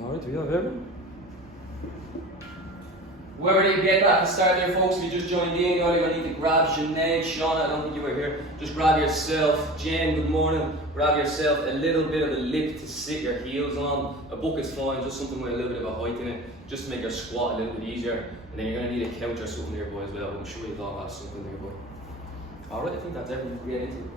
Alright, we have everything. Whoever didn't get that at the start there, folks, if you just joined in, all you're going to need to grab Sinead, Shauna, I don't think you were here, just grab yourself, Jen, good morning, grab yourself a little bit of a lip to sit your heels on. A bucket's fine, just something with a little bit of a height in it, just to make your squat a little bit easier. And then you're going to need a couch or something nearby as well. I'm sure you'll all have something nearby. Alright, I think that's everything we get into.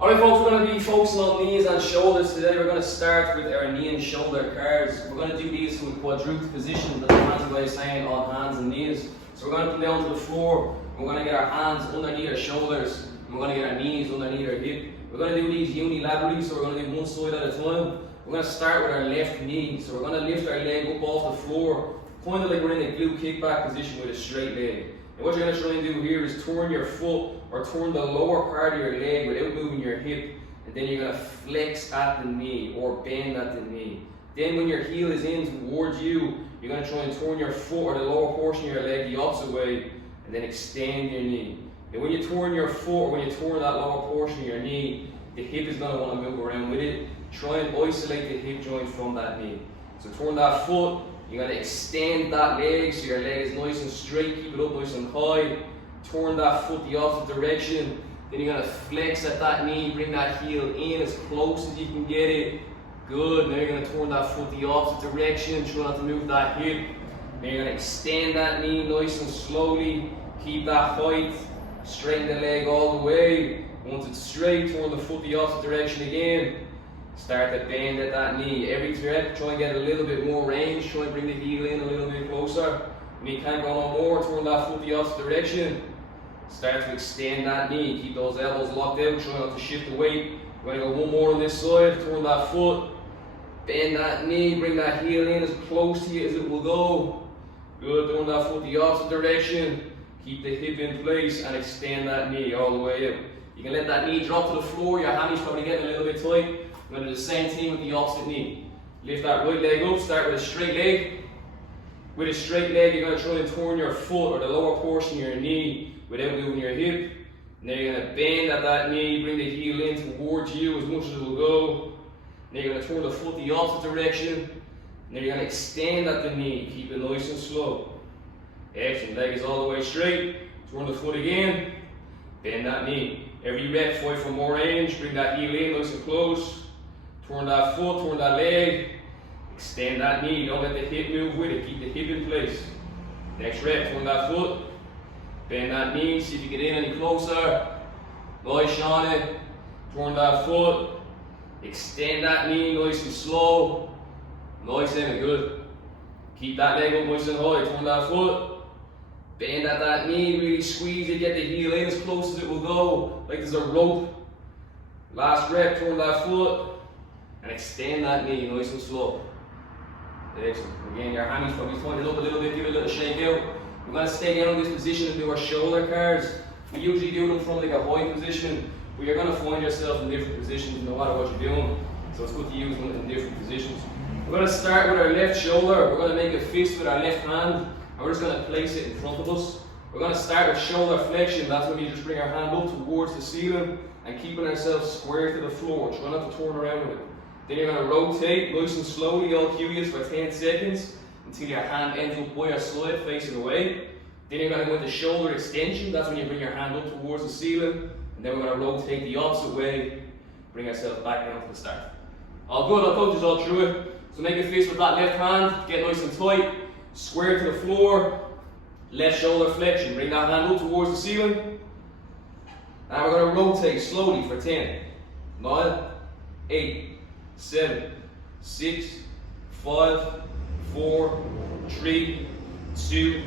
Alright folks, we're going to be focusing on knees and shoulders today. We're going to start with our knee and shoulder cards. We're going to do these in quadruped position, that's a fancy way of saying on hands and knees. So we're going to come down to the floor, we're going to get our hands underneath our shoulders, and we're going to get our knees underneath our hip. We're going to do these unilaterally, so we're going to do one side at a time. We're going to start with our left knee, so we're going to lift our leg up off the floor, kind of like we're in a glute kickback position with a straight leg. And what you're going to try and do here is turn your foot or turn the lower part of your leg without moving your hip, and then you're going to flex at the knee or bend at the knee. Then when your heel is in towards you, you're going to try and turn your foot or the lower portion of your leg the opposite way, and then extend your knee. And when you turn your foot or when you turn that lower portion of your knee, the hip is going to want to move around with it. Try and isolate the hip joint from that knee. So turn that foot, you're going to extend that leg so your leg is nice and straight, keep it up nice and high. Turn that foot the opposite direction. Then you're going to flex at that knee, bring that heel in as close as you can get it. Good. Now you're going to turn that foot the opposite direction, try not to move that hip. Then you're going to extend that knee nice and slowly. Keep that height. Straighten the leg all the way. Once it's straight, turn the foot the opposite direction again. Start to bend at that knee. Every rep, try and get a little bit more range. Try and bring the heel in a little bit closer. When you can't go no more, turn that foot the opposite direction. Start to extend that knee. Keep those elbows locked out. Try not to shift the weight. We're going to go one more on this side. Turn that foot. Bend that knee. Bring that heel in as close to you as it will go. Good. Turn that foot the opposite direction. Keep the hip in place and extend that knee all the way up. You can let that knee drop to the floor. Your hammies probably getting a little bit tight. We're going to do the same thing with the opposite knee. Lift that right leg up. Start with a straight leg. With a straight leg, you're going to try and turn your foot or the lower portion of your knee without moving your hip. And then you're going to bend at that knee, bring the heel in towards you as much as it will go. Then you're going to turn the foot the opposite direction. And then you're going to extend at the knee. Keep it nice and slow. Excellent. Leg is all the way straight. Turn the foot again. Bend that knee. Every rep, fight for more range. Bring that heel in nice and close. Turn that foot, turn that leg. Extend that knee. Don't let the hip move with it. Keep the hip in place. Next rep, turn that foot. Bend that knee. See if you get in any closer. Nice, Shauna. Turn that foot. Extend that knee nice and slow. Nice, Emma. Good. Keep that leg up nice and high. Turn that foot. Bend at that knee. Really squeeze it. Get the heel in as close as it will go. Like there's a rope. Last rep. Turn that foot. And extend that knee nice and slow. Excellent. Again, your hammies probably point it up a little bit, give it a little shake out. We're going to stay down in this position and do our shoulder cards. We usually do them from like a high position, but you're going to find yourself in different positions no matter what you're doing. So it's good to use them in different positions. We're going to start with our left shoulder. We're going to make a fist with our left hand, and we're just going to place it in front of us. We're going to start with shoulder flexion. That's when you just bring our hand up towards the ceiling and keeping ourselves square to the floor. Try not to turn around with it. Then you're going to rotate nice and slowly, all curious for 10 seconds until your hand ends up by your side facing away. Then you're going to go into shoulder extension. That's when you bring your hand up towards the ceiling. And then we're going to rotate the opposite way, bring ourselves back down to the start. All good, I'll coach us all through it. So make a fist with that left hand, get nice and tight, square to the floor, left shoulder flexion. Bring that hand up towards the ceiling. And we're going to rotate slowly for 10, 9, 8, 7, 6, 5, 4, 3, 2,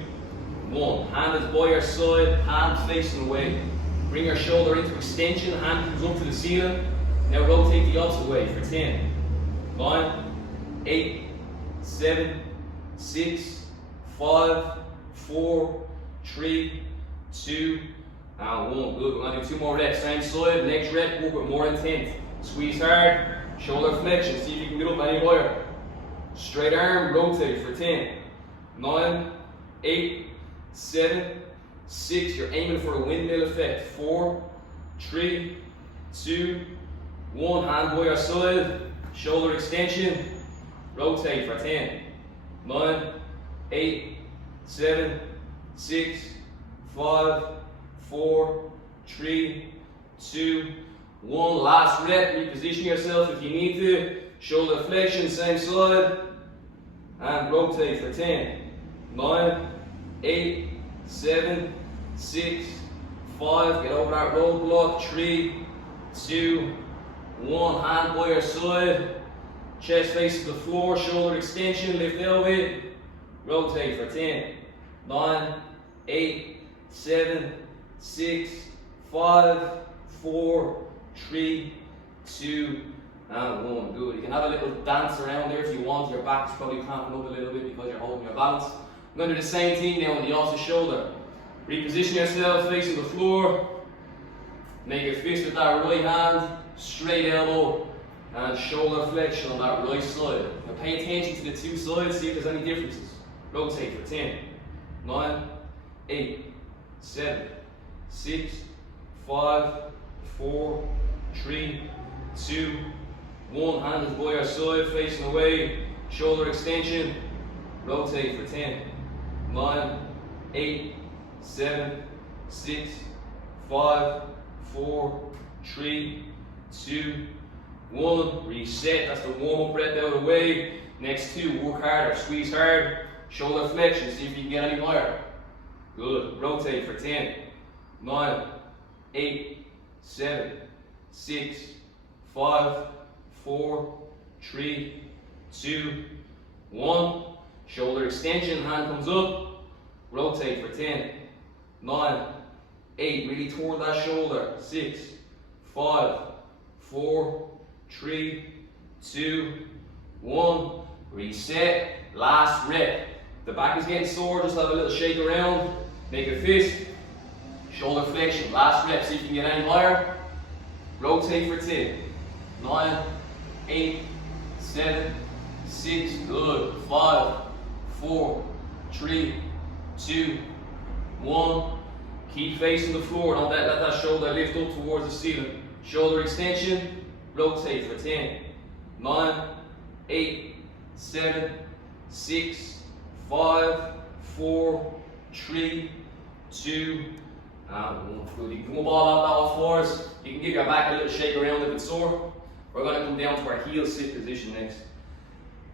1. Hand is by your side, hand facing away. Bring your shoulder into extension, hand comes up to the ceiling. Now rotate the opposite way for 10, 9, 8, 7, 6, 5, 4, 3, 2, and 1. Good. We're going to do 2 more reps. Same side. Next rep, work with more intent. Squeeze hard. Shoulder flexion. See if you can get up any higher. Straight arm. Rotate for 10, 9, 8, 7, 6. You're aiming for a windmill effect. 4, 3, 2, 1. Hand by your side. Shoulder extension. Rotate for 10. 9, 8, 7, 6, 5, 4, 3, 2, 1. Last rep. Reposition yourself if you need to. Shoulder flexion, same side. And rotate for 10. 9, 8, 7, 6, 5. Get over that roadblock. 3, 2, 1. Hand by your side. Chest faces the floor. Shoulder extension. Lift elbow. Rotate for 10. 9, 8, 7, 6, 5, 4, 3, 2, and 1. Good. You can have a little dance around there if you want. Your back is probably cramping up a little bit because you're holding your balance. I'm going to do the same thing now on the opposite shoulder. Reposition yourself facing the floor. Make a fist with that right hand. Straight elbow. And shoulder flexion on that right side. Now pay attention to the two sides. See if there's any differences. Rotate for 10. 9, 8, 7, 6, 5, 4, 3, 2, 1. Hand is by your side, facing away. Shoulder extension. Rotate for 10. 9, 8, 7, 6, 5, 4, 3, 2, 1. Reset. That's the warm-up breath out of the way. Next two, work harder, squeeze hard. Shoulder flexion, see if you can get any higher. Good. Rotate for 10. 9, 8, 7, 6, 5, 4, 3, 2, 1. Shoulder extension, hand comes up. Rotate for 10. 9, 8, really toward that shoulder. 6, 5, 4, 3, 2, 1. Reset. Last rep. The back is getting sore, just have a little shake around. Make a fist. Shoulder flexion. Last rep, see if you can get any higher. Rotate for 10. 9, 8, 7, 6, good. 5, 4, 3, 2, 1. Keep facing the floor. Don't let that shoulder lift up towards the ceiling. Shoulder extension. Rotate for 10. 9, 8, 7, 6, 5, 4, 3, 2, and 1. Good. You can come up all out that all fours. You can give your back a little shake around if it's sore. We're going to come down to our heel sit position next.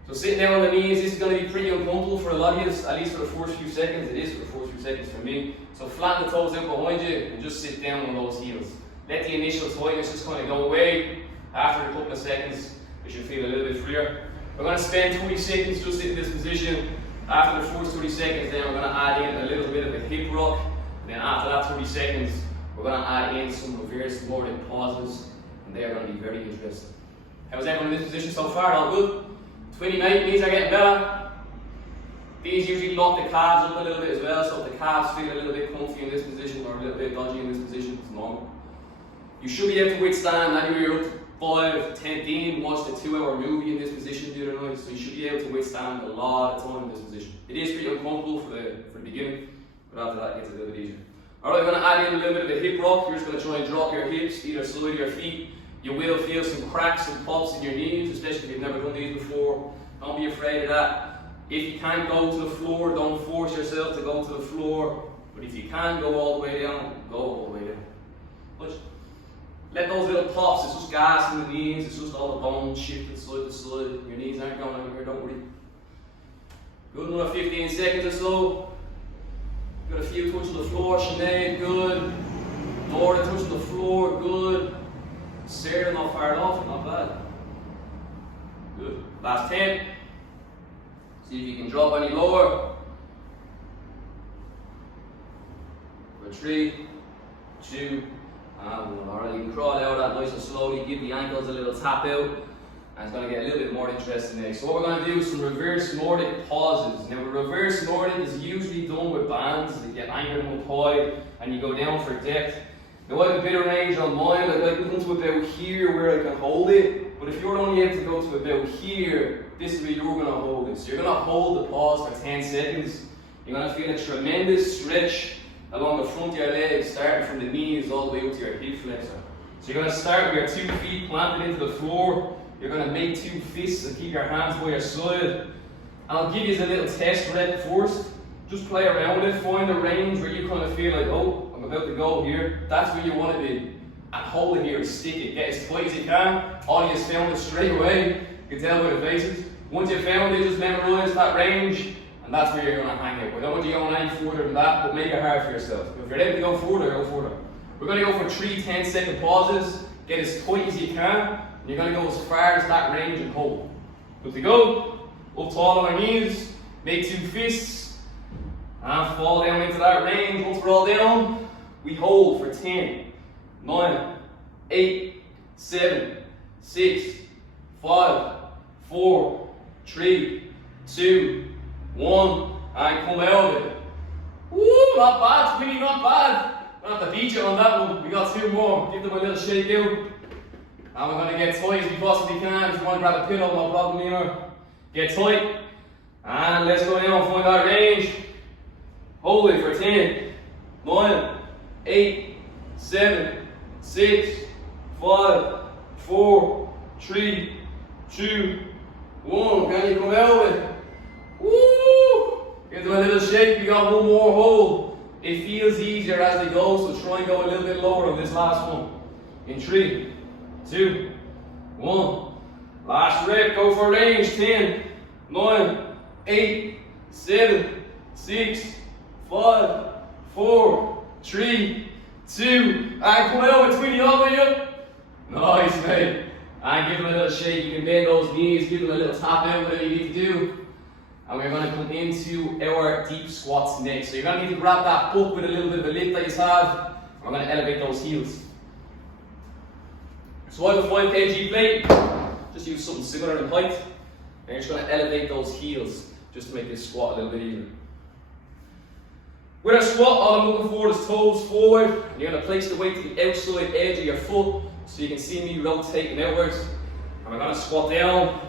So sitting down on the knees, this is going to be pretty uncomfortable for a lot of you, at least for the first few seconds. It is for the first few seconds for me. So flatten the toes out behind you and just sit down on those heels. Let the initial tightness just kind of go away. After a couple of seconds, you should feel a little bit freer. We're going to spend 20 seconds just in this position. After the first 20 seconds, then we're going to add in a little bit of a hip rock. And then after that 30 seconds, we're going to add in some reverse Nordic pauses. And they are going to be very interesting. How's everyone in this position so far? All good? 29 knees are getting better. These usually lock the calves up a little bit as well. So if the calves feel a little bit comfy in this position or a little bit dodgy in this position, it's normal. You should be able to withstand anywhere up to 5, 10 in. Watched a 2-hour movie in this position the other night, so you should be able to withstand a lot of time in this position. It is pretty uncomfortable for the beginning, but after that it gets a little bit easier. Alright, we're going to add in a little bit of a hip rock. You're just going to try and drop your hips either side of your feet. You will feel some cracks and pops in your knees, especially if you've never done these before. Don't be afraid of that. If you can't go to the floor, don't force yourself to go to the floor. But if you can go all the way down, go all the way down. But let those little pops, it's just gas in the knees, it's just all the bones shifted side to side. Your knees aren't going anywhere, don't worry. Good, another 15 seconds or so. Got a few touches on the floor, Sinead, good. Laura touching the floor, good. Sarah not fired off, not bad. Good. Last 10. See if you can drop any lower. For 3, 2, and 1. Alright, you can crawl out of that nice and slowly, give the ankles a little tap out, and it's going to get a little bit more interesting next. So what we're going to do is some reverse Nordic pauses. Now, a reverse Nordic is usually done with bands that get anchored up high, and you go down for depth. Now, I have a bit of range on mine. I'd like to come to about here where I can hold it, but if you're only able to go to about here, this is where you're going to hold it. So you're going to hold the pause for 10 seconds. You're going to feel a tremendous stretch along the front of your legs, starting from the knees all the way up to your hip flexor. So you're going to start with your 2 feet planted into the floor. You're going to make 2 fists and keep your hands by your side. And I'll give you a little test rep first. Just play around with it, find the range where you kind of feel like, oh, I'm about to go here. That's where you want to be. And hold it here and stick it. Get as tight as you can. All you found it straight away. You can tell by the faces. Once you've found it, just memorize that range. And that's where you're going to hang it. We don't want you going any further than that, but make it hard for yourself. If you're able to go further, go further. We're going to go for 3 10-second pauses. Get as tight as you can. And you're going to go as far as that range and hold. Good to go. Up tall on our knees. Make 2 fists. And fall down into that range. Once we're all down, we hold for 10, 9, 8, 7, 6, 5, 4, 3, 2, 1, and come out of it. Woo, not bad, really not bad. I'm gonna have to beat you on that one. We got 2 more. Give them a little shake out. And we're gonna get tight as we possibly can. If you want to grab a pillow, no problem either. Get tight. And let's go down and find that range. Hold it for 10, 9, 8, 7, 6, 5, 4, 3, 2, 1. Can you come out with it? Woo! Give them a little shake. We got 1 more hold. It feels easier as they go, so try and go a little bit lower on this last one. In 3, 2, 1. Last rep. Go for range. 10, 9, 8, 7, 6, 5, 4, 3, 2, and come out between the other you. Nice, mate. And give them a little shake. You can bend those knees, give them a little tap out, whatever you need to do. And we're going to come into our deep squats next. So you're going to need to grab that book with a little bit of a lift that you have. We're going to elevate those heels. So I have a 5 kg plate. Just use something similar in height. And you're just going to elevate those heels just to make this squat a little bit easier. With our squat, all I'm looking for is toes forward. And you're going to place the weight to the outside edge of your foot so you can see me rotating outwards. And we're going to squat down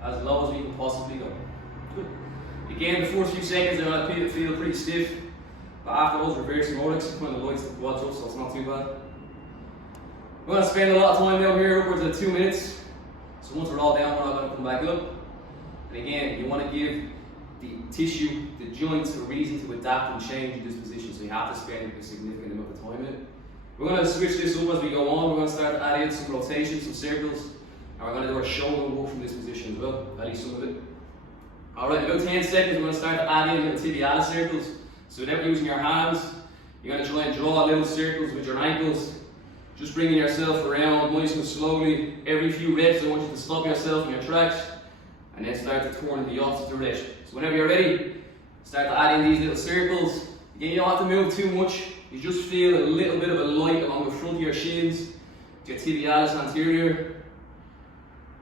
as low as we can possibly go. Good. Again, the first few seconds they're going to feel pretty stiff. But after those reverse aerobics, it kind of lights the quads up, so it's not too bad. We're going to spend a lot of time down here, upwards of 2 minutes. So once we're all down, we're not going to come back up. And again, you want to give the tissue, the joints, a reason to adapt and change in this position, so you have to spend a significant amount of time in it. We're going to switch this up as we go on. We're going to start to add in some rotations, some circles, and we're going to do our shoulder work from this position as well, at least some of it. Alright, in about 10 seconds, we're going to start to add in little tibialis circles. So without using your hands, you're going to try and draw little circles with your ankles, just bringing yourself around nice and slowly. Every few reps, I want you to stop yourself in your tracks, and then start to turn in the opposite direction. So whenever you're ready, start to add in these little circles. Again, you don't have to move too much. You just feel a little bit of a light along the front of your shins, your tibialis anterior.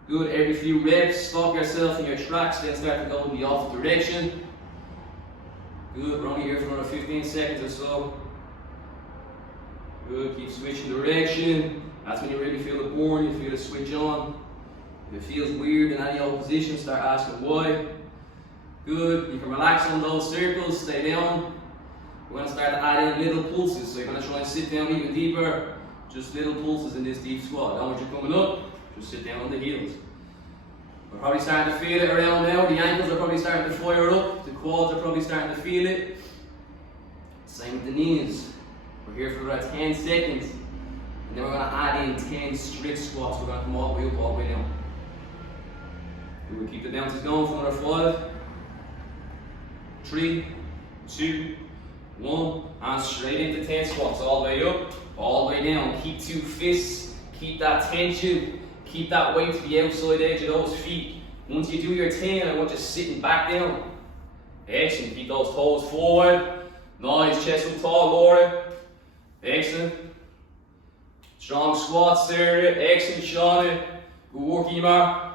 Good, every few reps, stop yourself in your tracks, then start to go in the opposite direction. Good, we're only here for another 15 seconds or so. Good, keep switching direction. That's when you really feel the burn, you feel the switch on. If it feels weird in any old position, start asking why. Good, you can relax on those circles, stay down. We're going to start to add in little pulses, so you're going to try and sit down even deeper. Just little pulses in this deep squat. Now when you're coming up, just sit down on the heels. We're probably starting to feel it around now. The ankles are probably starting to fire up. The quads are probably starting to feel it. Same with the knees. We're here for about 10 seconds. And then we're going to add in 10 strict squats. We're going to come all the way up, all the way down. We'll keep the bounces going for another 5, 3, 2, 1, and straight into 10 squats. All the way up, all the way down. Keep 2 fists, keep that tension, keep that weight to the outside edge of those feet. Once you do your 10, I want you sitting back down. Excellent, keep those toes forward. Nice, chest up tall, lower. Excellent. Strong squats there, excellent, Shawnee. Good work, Emar.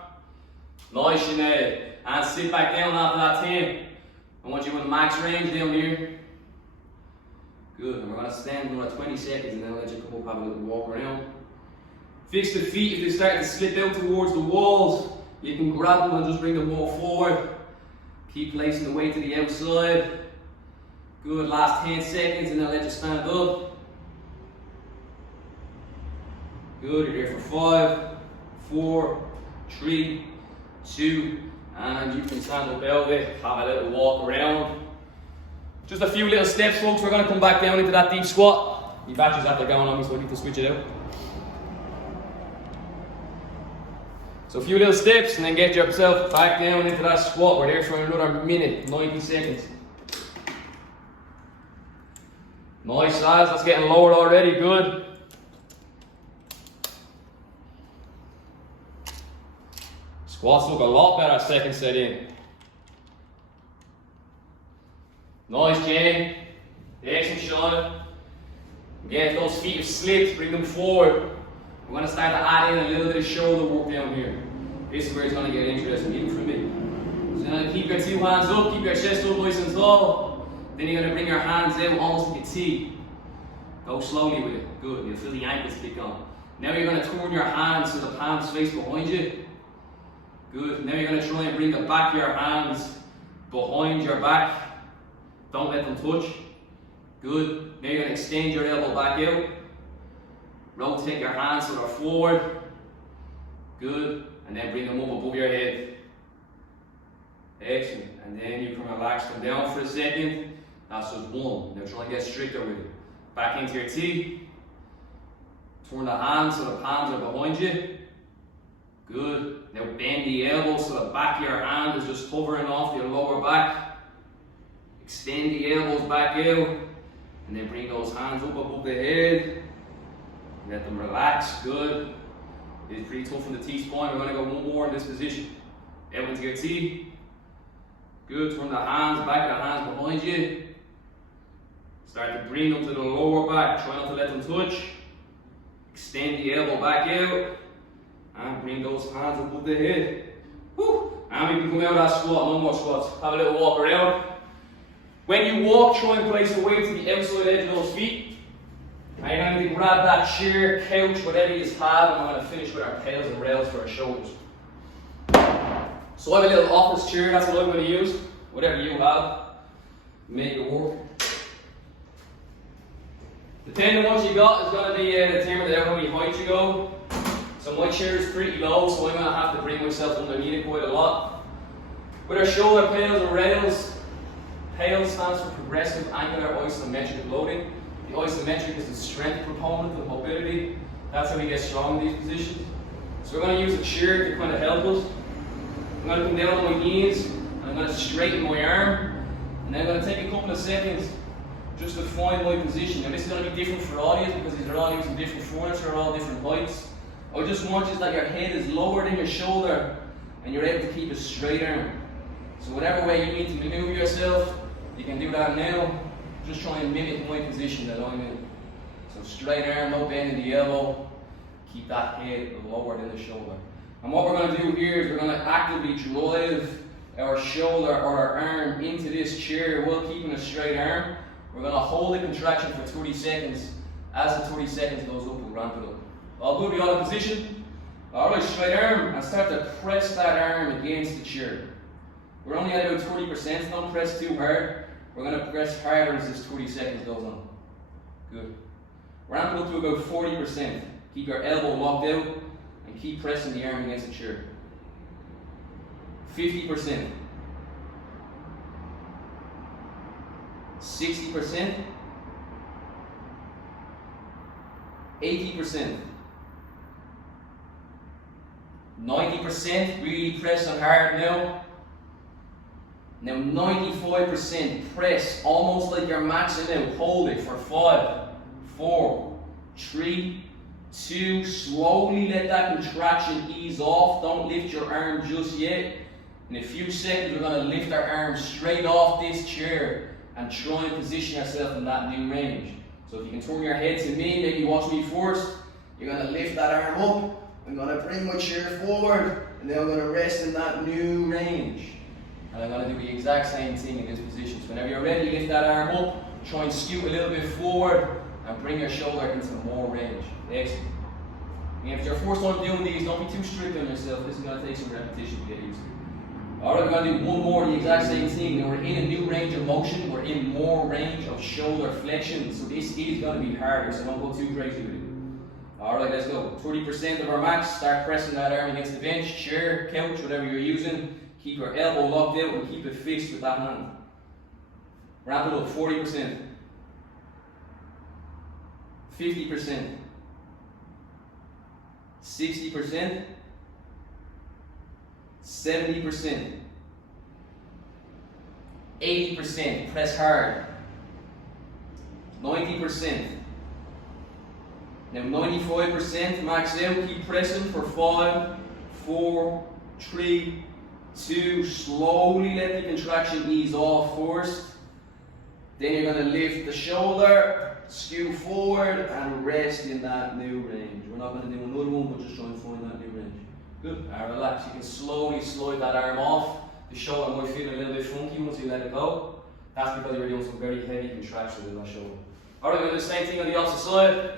Nice, Sinead. And sit back down after that 10. I want you in the max range down here. Good, and we're going to stand another 20 seconds and then I'll let you come up, have a little walk around. Fix the feet. If they start to slip out towards the walls, you can grab them and just bring them more forward. Keep placing the weight to the outside. Good, last 10 seconds and then I'll let you stand up. Good, you're here for 5, 4, 3, 2, and you can stand up out of it, have a little walk around. Just a few little steps, folks. We're going to come back down into that deep squat. My battery's after going on me, so I need to switch it out. So a few little steps and then get yourself back down into that squat. We're there for another minute, 90 seconds. Nice, lads. That's getting lower already. Good. Squats look a lot better second set in. Nice, Jane. Excellent, Sean. Again, if those feet have slipped, bring them forward. We're going to start to add in a little bit of shoulder work down here. This is where it's going to get interesting, even for me. So you're going to keep your 2 hands up, keep your chest up nice and tall. Then you're going to bring your hands out almost like a T. Go slowly with it. Good. You'll feel the ankles kick on. Now you're going to turn your hands so the palms face behind you. Good. Now you're going to try and bring the back of your hands behind your back. Don't let them touch. Good. Now you're going to extend your elbow back out. Rotate your hands so they're forward. Good. And then bring them up above your head. Excellent. And then you can relax them down for a second. That's just one. Now try and get stricter with it. Back into your T. Turn the hands so the palms are behind you. Good. Now bend the elbows so the back of your hand is just hovering off your lower back. Extend the elbows back out. And then bring those hands up above the head. Let them relax. Good. It's pretty tough from the T-spine. We're going to go one more in this position. Out into your T. Good. Turn the hands back, the hands behind you. Start to bring them to the lower back. Try not to let them touch. Extend the elbow back out. And bring those hands above the head. Woo. And we can come out of that squat. No more squats. Have a little walk around. When you walk, try and place the weight to the outside edge of those feet. And you're going to grab that chair, couch, whatever you have, and we're going to finish with our tails and rails for our shoulders. So I have a little office chair, that's what I'm going to use. Whatever you have, make it work. Depending on what you got is going to be determined how many height you go. So my chair is pretty low, so I'm going to have to bring myself underneath it quite a lot. With our shoulder tails and rails, tails stands for progressive angular isometric loading. The isometric is the strength component of mobility. That's how we get strong in these positions. So we're going to use a chair to kind of help us. I'm going to come down on my knees, and I'm going to straighten my arm, and then I'm going to take a couple of seconds just to find my position. Now this is going to be different for all of you because these are all using different furniture, all different heights. I just want you that your head is lower than your shoulder, and you're able to keep a straight arm. So whatever way you need to maneuver yourself, you can do that now. Just try and mimic my position that I'm in. So straight arm, no bend in the elbow. Keep that head lower than the shoulder. And what we're going to do here is we're going to actively drive our shoulder or our arm into this chair while keeping a straight arm. We're going to hold the contraction for 30 seconds. As the 30 seconds goes up, we'll ramp it up. All good, we all in position? Alright, straight arm, and start to press that arm against the chair. We're only at about 30%, don't press too hard. We're going to press harder as this 30 seconds goes on. Good. Ramp it up to about 40%. Keep your elbow locked out and keep pressing the arm against the chair. 50%. 60%. 80%. 90%. Really press on hard now. Now 95%, press almost like you're maxing out. Hold it for 5, 4, 3, 2. Slowly let that contraction ease off. Don't lift your arm just yet. In a few seconds, we're going to lift our arm straight off this chair and try and position yourself in that new range. So if you can turn your head to me, maybe watch me first. You're going to lift that arm up. I'm going to bring my chair forward, and then I'm going to rest in that new range. And I'm going to do the exact same thing in this position. So whenever you're ready, lift that arm up, try and scoot a little bit forward, and bring your shoulder into more range. Excellent. And if it's your first time doing these, don't be too strict on yourself. This is going to take some repetition to get used to. Alright, we're going to do one more, the exact same thing. Now we're in a new range of motion, we're in more range of shoulder flexion. So this is going to be harder, so don't go too crazy with it. Alright, let's go. 30% of our max. Start pressing that arm against the bench, chair, couch, whatever you're using. Keep your elbow locked out and keep it fixed with that hand. Wrap it up. 40%. 50%. 60%. 70%. 80%. Press hard. 90%. Now 95%, max out, keep pressing for 5, 4, 3, 2, slowly let the contraction ease off first. Then you're going to lift the shoulder, skew forward and rest in that new range. We're not going to do another one, but just try and find that new range. Good, now relax. You can slowly slide that arm off. The shoulder might feel a little bit funky once you let it go. That's because you're doing some very heavy contractions in that shoulder. Alright, we're going to do the same thing on the opposite side.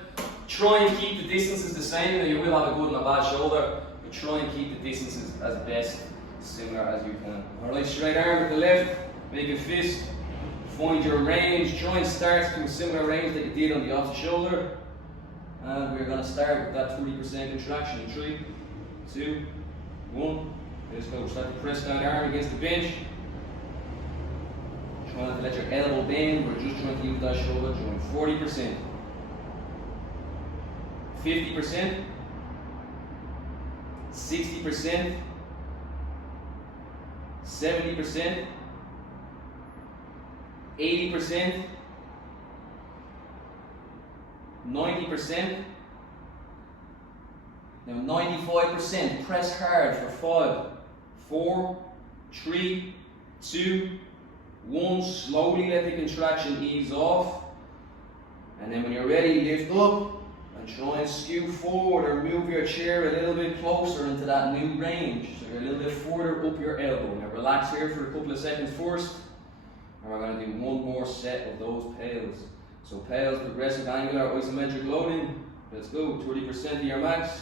Try and keep the distances the same. Now you will have a good and a bad shoulder, but try and keep the distances as best similar as you can. Alright, straight arm with the left, make a fist, find your range, try and start to a similar range that you did on the opposite shoulder. And we're going to start with that 30% contraction in 3, 2, 1. Let's go. Start to press down the arm against the bench. Try not to let your elbow bend, we're just trying to use that shoulder joint. 40%. 50%, 60%, 70%, 80%, 90%. Now 95%, press hard for 5, 4, 3, 2, 1. Slowly let the contraction ease off. And then when you're ready, lift up. And try and skew forward or move your chair a little bit closer into that new range. So you're a little bit further up your elbow. Now relax here for a couple of seconds first. And we're going to do one more set of those pails. So pails, progressive angular isometric loading. Let's go. 30% of your max.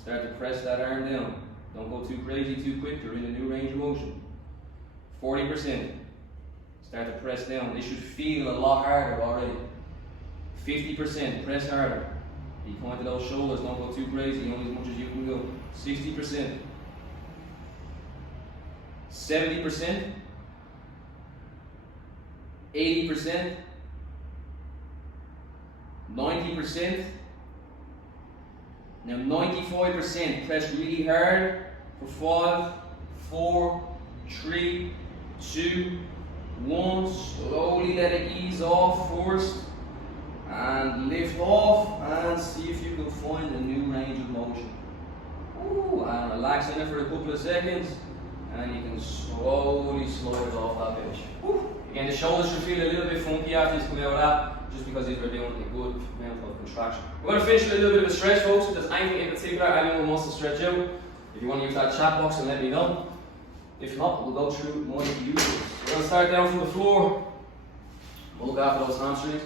Start to press that arm down. Don't go too crazy too quick. You're in a new range of motion. 40%. Start to press down. This should feel a lot harder already. 50%. Press harder. Be kind to those shoulders, don't go too crazy, only as much as you can go. 60%. 70%. 80%. 90%. Now 95%. Press really hard for 5, 4, 3, 2, 1. Slowly let it ease off first. And lift off and see if you can find a new range of motion. Ooh, and relax in it for a couple of seconds and you can slowly slide off that bench. Ooh. Again, the shoulders should feel a little bit funky after you come out of that, just because if you're doing a good amount of contraction. We're going to finish with a little bit of a stretch, folks. If there's anything in particular anyone wants to stretch out, if you want to use that chat box, then let me know. If not, we'll go through more usuals. We're going to start down from the floor. We'll look after those hamstrings.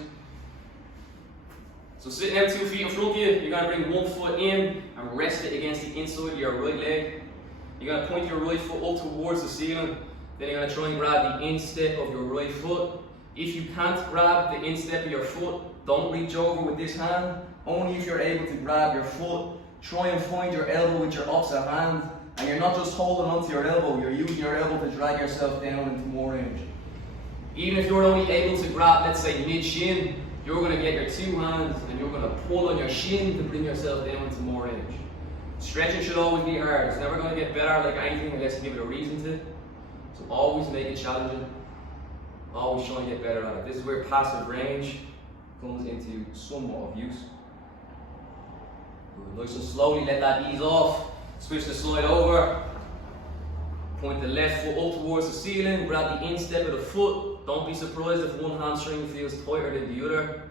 So sitting out 2 feet in front of you, you're going to bring one foot in and rest it against the inside of your right leg. You're going to point your right foot up towards the ceiling. Then you're going to try and grab the instep of your right foot. If you can't grab the instep of your foot, don't reach over with this hand. Only if you're able to grab your foot. Try and find your elbow with your opposite hand. And you're not just holding onto your elbow, you're using your elbow to drag yourself down into more range. Even if you're only able to grab, let's say, mid-shin, you're going to get your 2 hands and you're going to pull on your shin to bring yourself down into more range. Stretching should always be hard. It's never going to get better like anything unless you give it a reason to. So always make it challenging. Always try and get better at it. This is where passive range comes into somewhat of use. Nice and slowly let that ease off. Switch the slide over. Point the left foot up towards the ceiling. Grab the instep of the foot. Don't be surprised if one hamstring feels tighter than the other.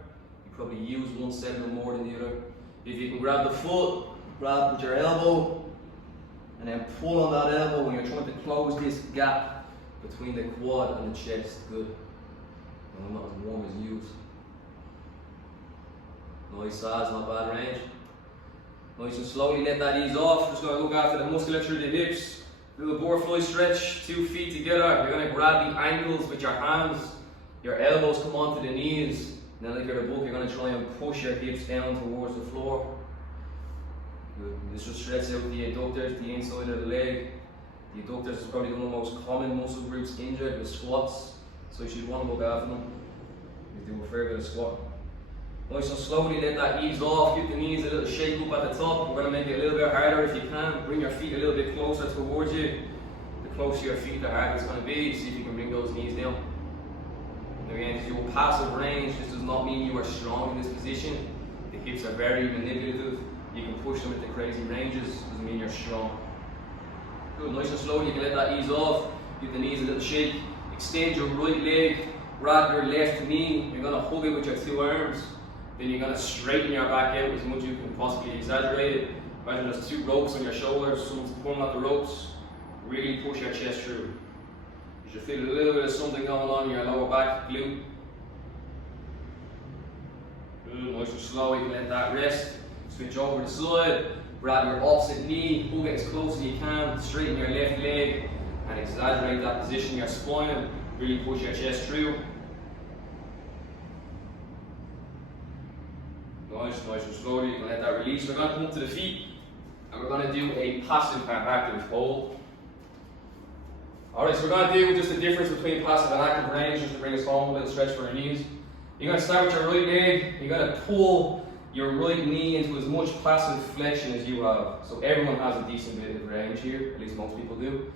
You probably use one segment more than the other. If you can grab the foot, grab with your elbow, and then pull on that elbow when you're trying to close this gap between the quad and the chest. Good. And I'm not as warm as you. Nice size, not bad range. Nice and slowly let that ease off. Just going to look after the musculature of the hips. Do the butterfly stretch, 2 feet together. You're going to grab the ankles with your hands. Your elbows come onto the knees. And then like you're a book, you're going to try and push your hips down towards the floor. Good. This just stretches out the adductors, the inside of the leg. The adductors is probably one of the most common muscle groups injured with squats, so you should want to look after them. You do a fair bit of squat. Nice and slowly let that ease off, give the knees a little shake up at the top. We're going to make it a little bit harder if you can. Bring your feet a little bit closer towards you. The closer your feet, the harder it's going to be. See if you can bring those knees down. Now again, if you have passive range, this does not mean you are strong in this position. The hips are very manipulative. You can push them into crazy ranges, doesn't mean you're strong. Good, nice and slowly you can let that ease off. Give the knees a little shake. Extend your right leg, grab your left knee. You're going to hug it with your two arms. Then you're going to straighten your back out as much as you can possibly exaggerate it. Imagine there's two ropes on your shoulders, someone's pulling at the ropes. Really push your chest through. You should feel a little bit of something going on in your lower back, glute. Good, nice and slow, you can let that rest. Switch over to the side, grab your opposite knee, hug it as close as you can, straighten your left leg, and exaggerate that position in your spine. Really push your chest through. Nice and slowly, you can let that release. We're going to come up to the feet, and we're going to do a passive and active hold. Alright, so we're going to do just the difference between passive and active range, just to bring us home, a little stretch for our knees. You're going to start with your right leg, you're going to pull your right knee into as much passive flexion as you have. So everyone has a decent bit of range here, at least most people do.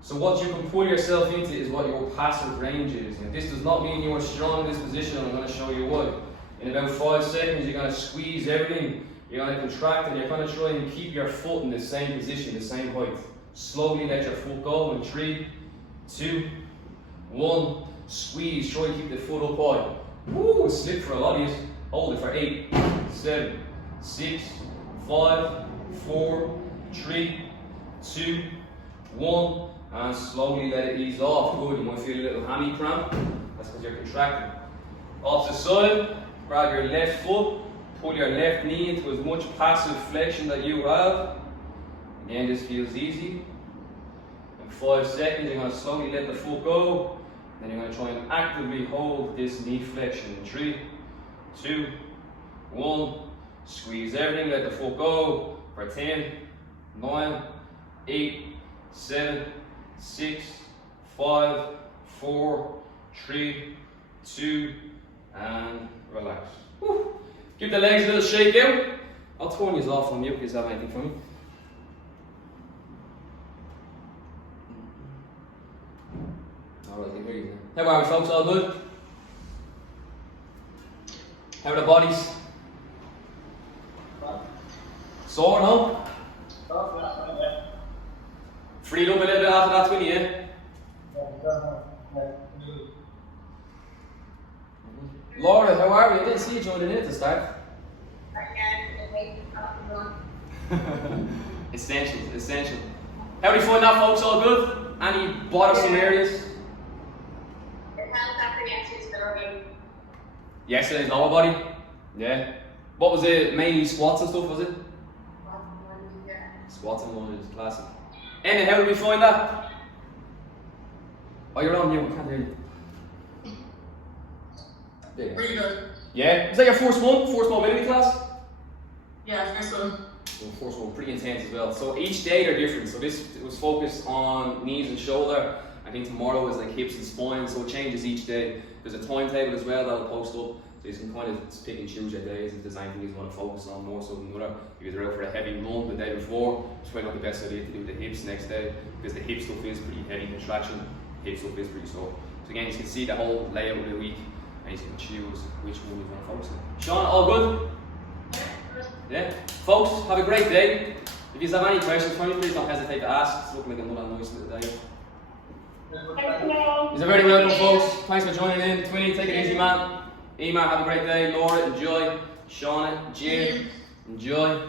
So what you can pull yourself into is what your passive range is. And this does not mean you are strong in this position, and I'm going to show you why. In about 5 seconds, you're going to squeeze everything, you're going to contract, and you're going to try and keep your foot in the same position, the same height. Slowly let your foot go in 3, 2, 1, squeeze, try to keep the foot up high. Woo, slip for a lot of you. Hold it for 8, 7, 6, 5, 4, 3, 2, 1, and slowly let it ease off. Good, you might feel a little hammy cramp, that's because you're contracting. Off the side, grab your left foot, pull your left knee into as much passive flexion that you have. Again, this feels easy. In 5 seconds, you're going to slowly let the foot go. Then you're going to try and actively hold this knee flexion in 3, 2, 1. Squeeze everything, let the foot go for 10, 9, 8, 7, 6, 5, 4, 3, 2, and relax. Woo. Give the legs a little shake out. I'll turn you off on mute if you have anything for me. Alright, how are we, folks? All good? How are the bodies? Sore, no? Freed up a little bit after that 20, yeah? Laura, how are we? I didn't see you joining in at the start. Essential. How do you find that, folks? All good? Any bothersome areas? Yesterday's lower body? Yeah. What was it? Mainly squats and stuff, was it? Squats and lunges, classic. Emma, how did we find that? Oh, you're on mute, I can't hear you. There you go. Pretty good. Yeah? Is that your first one? First mobility class? Yeah, first one. So first one, pretty intense as well. So each day they're different. So this was focused on knees and shoulder. I think tomorrow is like hips and spine, so it changes each day. There's a timetable as well that'll post up, so you can kind of pick and choose your days if there's anything you want to focus on more so than another. If you're out for a heavy run the day before, it's probably not the best idea to do the hips next day, because the hip stuff is pretty heavy contraction, the hip stuff is pretty sore. So again, you can see the whole layout of the week, and you can choose which one you want to focus on. Sean, all good? Yeah? Folks, have a great day. If you have any questions for me, please don't hesitate to ask. It's looking like another nice little day. Hello. You're very welcome, folks. Thanks for joining in. Twinny, take it easy, man. Emma, have a great day. Laura, enjoy. Shauna, Jim, enjoy.